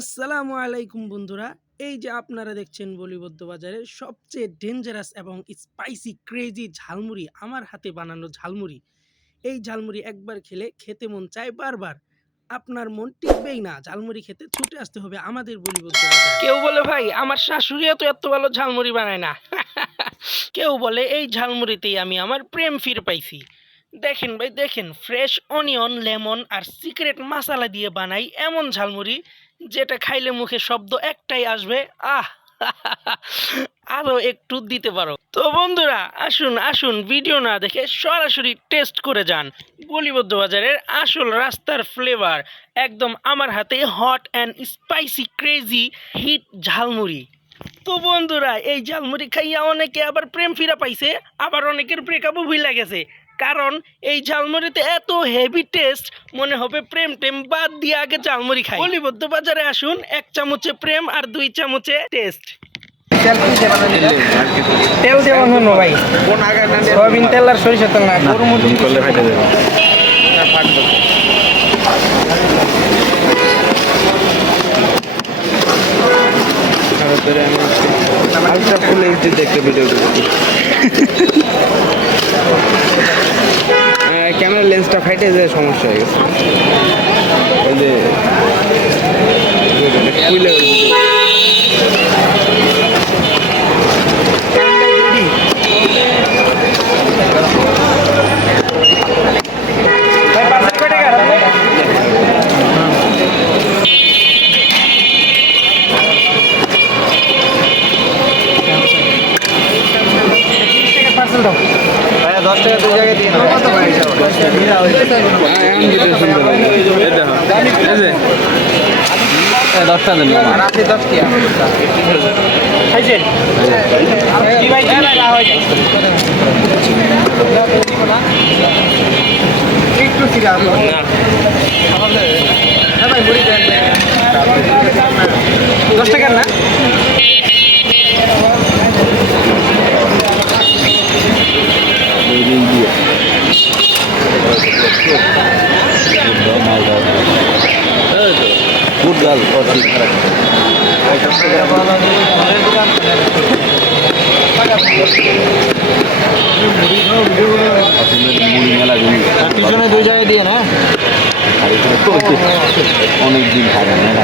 আসসালামু আলাইকুম বন্ধুরা। এই যে আপনারা দেখছেন বলিবদ্দ বাজারের সবচেয়ে ডেঞ্জারাস এবং স্পাইসি ক্রেজি ঝালমুড়ি, আমার হাতে বানানো ঝালমুড়ি। এই ঝালমুড়ি একবার খেলে খেতে মন চায় বারবার। আপনার মন টিকবেই না, ঝালমুড়ি খেতে ছুটে আসতে হবে আমাদের বলিবদ্দ বাজার। কেউ বলে ভাই আমার শাশুড়িও তো এত ভালো ঝালমুড়ি বানায় না। কেউ বলে এই ঝালমুড়িতেই আমি আমার প্রেম ফিরে পাইছি। দেখেন ভাই দেখেন, ফ্রেশ অনিয়ন, লেমন আর সিক্রেট মশলা দিয়ে বানাই এমন ঝালমুড়ি যেটা খাইলে মুখে শব্দ একটাই আসবে, আহ! আরো একটু দিতে পারো। তো বন্ধুরা, আসুন আসুন ভিডিও না দেখে সরাসরি টেস্ট করে যান বলিবদ্দ বাজারের আসল রাস্তার ফ্লেভার, একদম আমার হাতে hot and spicy crazy heat jhalmuri. তো বন্ধুরা, এই ঝালমুড়ি খাইয়া অনেকে আবার প্রেম ফিরা পাইছে, আবার অনেকের ব্রেকআপও ভুলে গেছে। কারণ এই ঝালমুড়িতে এত হেভি টেস্ট, মনে হবে প্রেম টেম বাদ দিয়ে আগে ঝালমুড়ি খাই। বলিবদ্দ বাজারে আসুন, 1 চামচে প্রেম আর 2 চামচে টেস্ট। তেল দেওয়া হলো ভাই, সয়াবিন তেল আর সরিষার তেল না, গরুর মধ্যে করলে ফেটে যাবে। ক্যামেরা লেন্সটা ফাইটে যায়, সমস্যা হয়ে গেছে। ভাইয়া 10 টাকা 2 জায়গায় দিয়ে দাও। দশটা দেন আর আছে 10 টাকা খাইছেন কি ভাই কি না হয় একটু সিরা না হ্যাঁ ভাই মুড়ি দেন 10 টাকা না good girl or she পিছনে 2 জায়গায় দিয়ে না অনেক দিন থাকে না